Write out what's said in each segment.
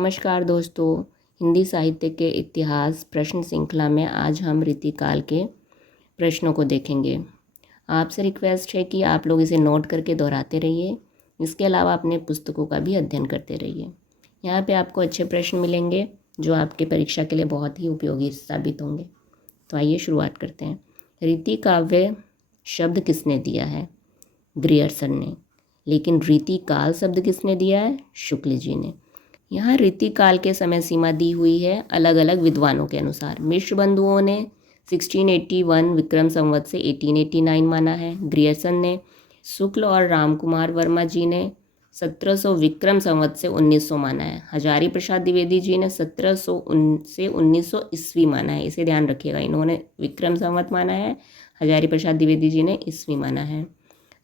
नमस्कार दोस्तों, हिंदी साहित्य के इतिहास प्रश्न श्रृंखला में आज हम रीतिकाल के प्रश्नों को देखेंगे। आपसे रिक्वेस्ट है कि आप लोग इसे नोट करके दोहराते रहिए। इसके अलावा अपने पुस्तकों का भी अध्ययन करते रहिए। यहाँ पे आपको अच्छे प्रश्न मिलेंगे जो आपके परीक्षा के लिए बहुत ही उपयोगी साबित होंगे। तो आइए शुरुआत करते हैं। रीति काव्य शब्द किसने दिया है? ग्रियर्सन ने। लेकिन रीतिकाल शब्द किसने दिया है? शुक्ल जी ने। यहाँ रीतिकाल के समय सीमा दी हुई है अलग अलग विद्वानों के अनुसार। मिश्र बंधुओं ने 1681 विक्रम संवत से 1889 माना है। ग्रियर्सन ने, शुक्ल और रामकुमार वर्मा जी ने 1700 विक्रम संवत से 1900 माना है। हजारी प्रसाद द्विवेदी जी ने 1700 से 1900 ईस्वी माना है। इसे ध्यान रखिएगा, इन्होंने विक्रम संवत माना है, हजारी प्रसाद द्विवेदी जी ने ईस्वी माना है।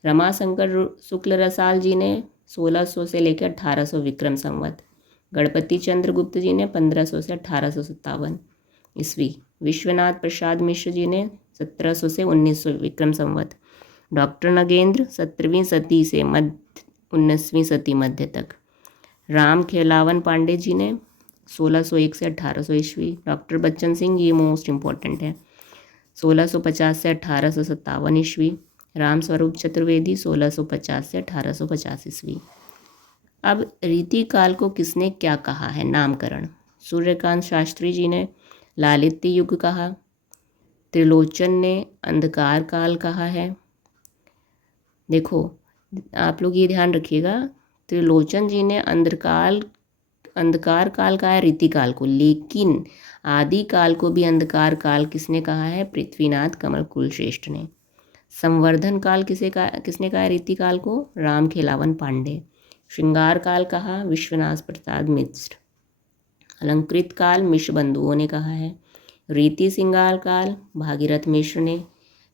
रमाशंकर शुक्ल रसाल जी ने 1600 से लेकर 1800 विक्रम संवत। गणपति चंद्र गुप्त जी ने 1500 से 1857 ईस्वी। विश्वनाथ प्रसाद मिश्र जी ने 1700 से 1900 विक्रम संवत। डॉक्टर नगेंद्र 17वीं सदी से 19वीं सदी मध्य तक। राम खेलावन पांडे जी ने 1601 से 1800 ईस्वी। डॉक्टर बच्चन सिंह, ये मोस्ट इम्पॉर्टेंट है, 1650 से 1857 ईस्वी। राम स्वरूप चतुर्वेदी 1650 से 1850 ईस्वी। अब रीतिकाल को किसने क्या कहा है? नामकरण। सूर्यकांत शास्त्री जी ने लालित्य युग कहा। त्रिलोचन ने अंधकार काल कहा है। देखो, आप लोग ये ध्यान रखिएगा, त्रिलोचन जी ने अंधकार काल कहा है रीतिकाल को, लेकिन आदि काल को भी अंधकार काल किसने कहा है? पृथ्वीनाथ कमल कुलश्रेष्ठ ने। संवर्धन काल किसने कहा है रीतिकाल को? राम खेलावन पांडे। श्रृंगार काल कहा विश्वनाथ प्रसाद मिश्र। अलंकृत काल मिश्र बंधुओं ने कहा है। रीति श्रृंगार काल भागीरथ मिश्र ने।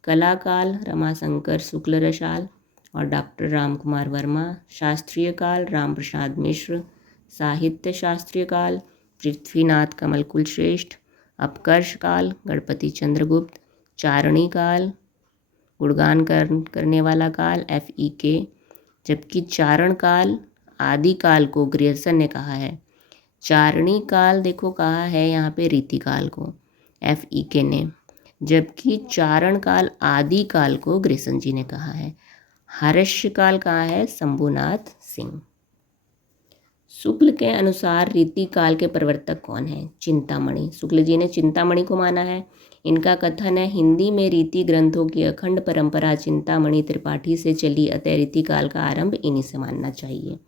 कला काल रमाशंकर शुक्ल रसाल और डॉक्टर रामकुमार वर्मा। शास्त्रीय काल राम प्रसाद मिश्र। साहित्य शास्त्रीय काल पृथ्वीनाथ कमल कुलश्रेष्ठ। अपकर्ष काल गणपति चंद्रगुप्त। चारणी काल गुणगान करने वाला काल FEK। जबकि चारण काल आदि काल को ग्रियर्सन ने कहा है। चारणी काल देखो कहा है यहाँ पे रीतिकाल को FEK ने, जबकि चारण काल आदि काल को ग्रियर्सन जी ने कहा है। हर्ष्य काल कहा है शंभुनाथ सिंह। शुक्ल के अनुसार रीतिकाल के प्रवर्तक कौन है? चिंतामणि। शुक्ल जी ने चिंतामणि को माना है। इनका कथन है, हिंदी में रीति ग्रंथों की अखंड परंपरा चिंतामणि त्रिपाठी से चली, अतः रीतिकाल का आरंभ इन्हीं से मानना चाहिए।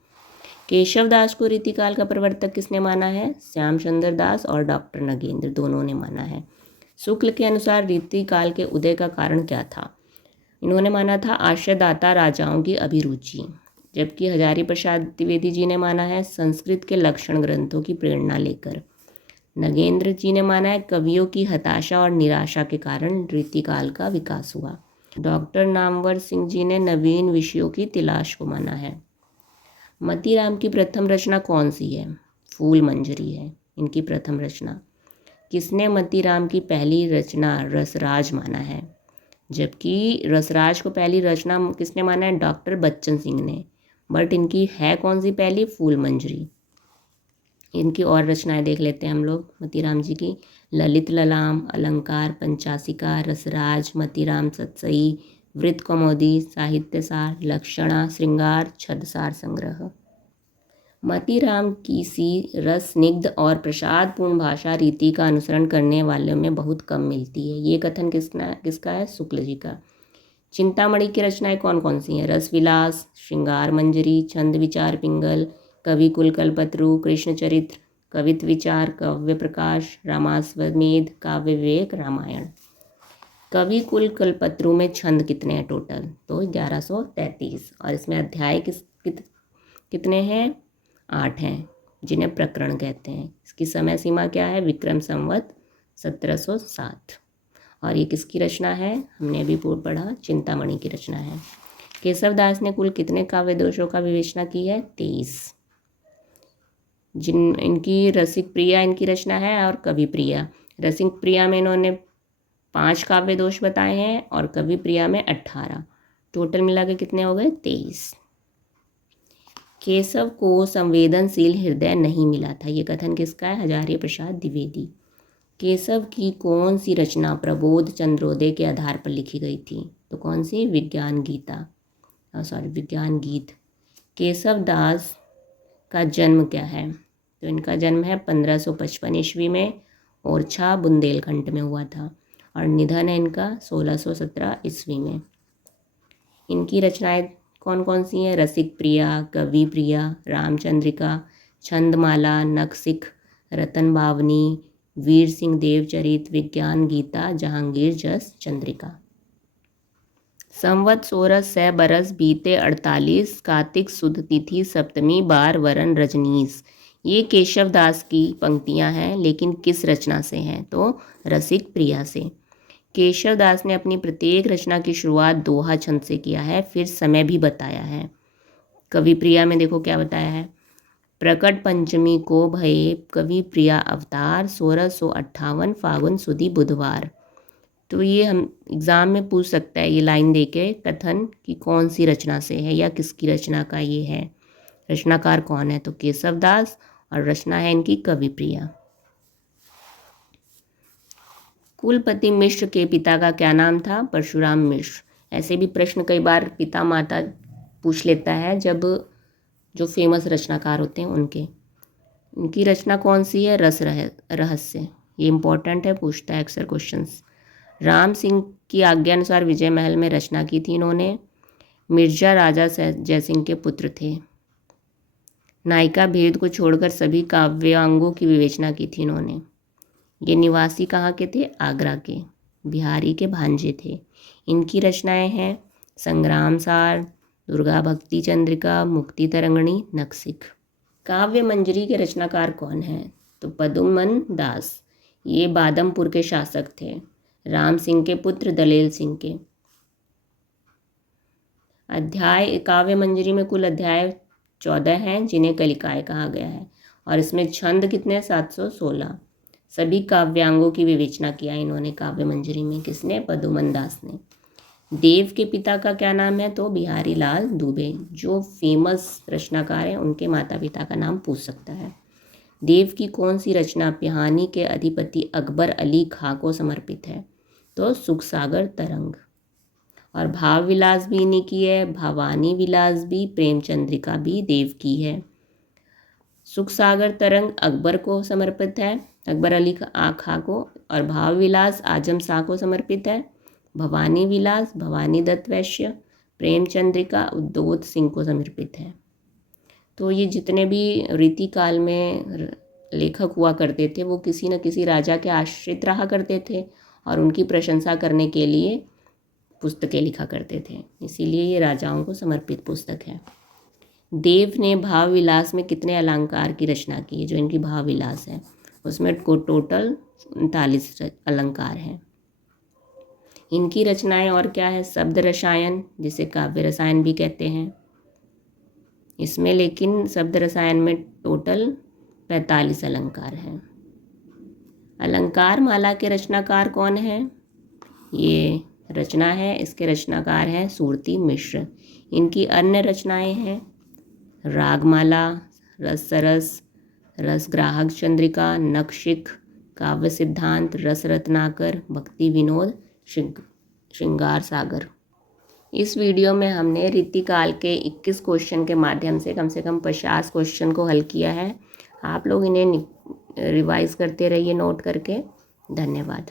केशव दास को रीतिकाल का प्रवर्तक किसने माना है? श्याम चंद्र दास और डॉक्टर नगेंद्र, दोनों ने माना है। शुक्ल के अनुसार रीतिकाल के उदय का कारण क्या था? इन्होंने माना था आश्रयदाता राजाओं की अभिरुचि। जबकि हजारी प्रसाद द्विवेदी जी ने माना है संस्कृत के लक्षण ग्रंथों की प्रेरणा लेकर। नगेंद्र जी ने माना है कवियों की हताशा और निराशा के कारण रीतिकाल का विकास हुआ। डॉक्टर नामवर सिंह जी ने नवीन विषयों की तलाश को माना है। मतीराम की प्रथम रचना कौन सी है? फूल मंजरी है इनकी प्रथम रचना। किसने मतीराम की पहली रचना रसराज माना है? जबकि रसराज को पहली रचना किसने माना है? डॉक्टर बच्चन सिंह ने। बट इनकी है कौन सी पहली? फूल मंजरी। इनकी और रचनाएं देख लेते हैं हम लोग मतीराम जी की। ललित ललाम, अलंकार पंचासिका, रसराज, मतीराम सतसई, वृत्त कौमुदी, साहित्य सार, लक्षणा, श्रृंगार, छदसार संग्रह। मतीराम की सी रसनिग्ध और प्रसादपूर्ण भाषा रीति का अनुसरण करने वालों में बहुत कम मिलती है। ये कथन किसका है? शुक्ल जी का। चिंतामणि की रचनाएं कौन कौन सी हैं? रसविलास, श्रृंगार मंजरी, छंद विचार पिंगल, कवि कुल कल्पत्रु, कृष्ण चरित्र, कवित्व विचार, काव्य प्रकाश, रामाश्वमेध, काव्य विवेक, रामायण। कवि कुल कल्पत्रु में छंद कितने हैं टोटल? तो 1133। और इसमें अध्याय कितने हैं? 8 हैं, जिन्हें प्रकरण कहते हैं। इसकी समय सीमा क्या है? विक्रम संवत 1707। और ये किसकी रचना है? हमने अभी पढ़ा, चिंतामणि की रचना है। केशव दास ने कुल कितने काव्य दोषों का विवेचना की है? 23। इनकी रसिक प्रिया इनकी रचना है और कवि प्रिया। रसिक प्रिया में इन्होंने 5 काव्य दोष बताए हैं और कवि प्रिया में 18। टोटल मिला के कितने हो गए? 23। केशव को संवेदनशील हृदय नहीं मिला था, ये कथन किसका है? हजारी प्रसाद द्विवेदी। केशव की कौन सी रचना प्रबोध चंद्रोदय के आधार पर लिखी गई थी? तो कौन सी? विज्ञान गीत। केशव दास का जन्म क्या है? तो इनका जन्म है 1555 ईस्वी में ओरछा बुंदेलखंड में हुआ था और निधन है इनका 1617 ईस्वी में। इनकी रचनाएं कौन कौन सी हैं? रसिक प्रिया, कवि प्रिया, रामचंद्रिका, छंदमाला, नखशिख, रतन भावनी, वीर सिंह देवचरित, विज्ञान गीता, जहांगीर जस चंद्रिका। संवत 1600 बरस बीते 48, कार्तिक सुद तिथि सप्तमी, बार वरन रजनीश। ये केशव दास की पंक्तियां हैं, लेकिन किस रचना से हैं? तो रसिक प्रिया से। केशव दास ने अपनी प्रत्येक रचना की शुरुआत दोहा छंद से किया है, फिर समय भी बताया है। कवि प्रिया में देखो क्या बताया है? प्रकट पंचमी को भये कवि प्रिया अवतार, 1658 फागुन सुदी बुधवार। तो ये हम एग्ज़ाम में पूछ सकता है, ये लाइन देके कथन कि कौन सी रचना से है या किसकी रचना का ये है। रचनाकार कौन है? तो केशव दास, और रचना है इनकी कवि प्रिया। कुलपति मिश्र के पिता का क्या नाम था? परशुराम मिश्र। ऐसे भी प्रश्न कई बार पिता माता पूछ लेता है, जब जो फेमस रचनाकार होते हैं उनके। उनकी रचना कौन सी है? रस रहस्य। ये इंपॉर्टेंट है, पूछता है अक्सर क्वेश्चंस। राम सिंह की आज्ञा अनुसार विजय महल में रचना की थी इन्होंने। मिर्जा राजा जयसिंह के पुत्र थे। नायिका भेद को छोड़कर सभी काव्यांगों की विवेचना की थी इन्होंने। ये निवासी कहाँ के थे? आगरा के। बिहारी के भांजे थे। इनकी रचनाएं हैं संग्राम सार, दुर्गा भक्ति चंद्रिका, मुक्ति तरंगणी, नखशिख। काव्य मंजरी के रचनाकार कौन हैं? तो पदुमन दास। ये बादमपुर के शासक थे, राम सिंह के पुत्र दलेल सिंह के। अध्याय काव्य मंजरी में कुल अध्याय 14 हैं, जिन्हें कलिकाएं कहा गया है, और इसमें छंद कितने? 716। सभी काव्यांगों की विवेचना किया इन्होंने काव्य मंजरी में। किसने? पदुमन दास ने। देव के पिता का क्या नाम है? तो बिहारी लाल दुबे। जो फेमस रचनाकार हैं उनके माता पिता का नाम पूछ सकता है। देव की कौन सी रचना पिहानी के अधिपति अकबर अली खां को समर्पित है? तो सुखसागर तरंग। और भाव विलास भी इन्हीं की है, भवानी विलास भी, प्रेमचंद्रिका भी देव की है। सुखसागर तरंग अकबर को समर्पित है, अकबर अली खां को, और भाव विलास आजम शाह को समर्पित है। भवानी विलास भवानी दत्त वैश्य, प्रेमचंद्रिका उद्योत सिंह को समर्पित है। तो ये जितने भी रीतिकाल में लेखक हुआ करते थे वो किसी न किसी राजा के आश्रित रहा करते थे और उनकी प्रशंसा करने के लिए पुस्तकें लिखा करते थे, इसीलिए ये राजाओं को समर्पित पुस्तक है। देव ने भाव विलास में कितने अलंकार की रचना की है? जो इनकी भाव विलास है उसमें टोटल 39 अलंकार हैं। इनकी रचनाएं और क्या है? शब्द रसायन, जिसे काव्य रसायन भी कहते हैं, इसमें लेकिन शब्द रसायन में टोटल 45 अलंकार हैं। अलंकार माला के रचनाकार कौन है? ये रचना है, इसके रचनाकार हैं सूरती मिश्र। इनकी अन्य रचनाएं हैं रागमाला, रस सरस, रसग्राहक चंद्रिका, नखशिख, काव्य सिद्धांत, रस रत्नाकर, भक्ति विनोद, श्रृंगार सागर। इस वीडियो में हमने रीतिकाल के 21 क्वेश्चन के माध्यम से कम 50 क्वेश्चन को हल किया है। आप लोग इन्हें रिवाइज करते रहिए नोट करके। धन्यवाद।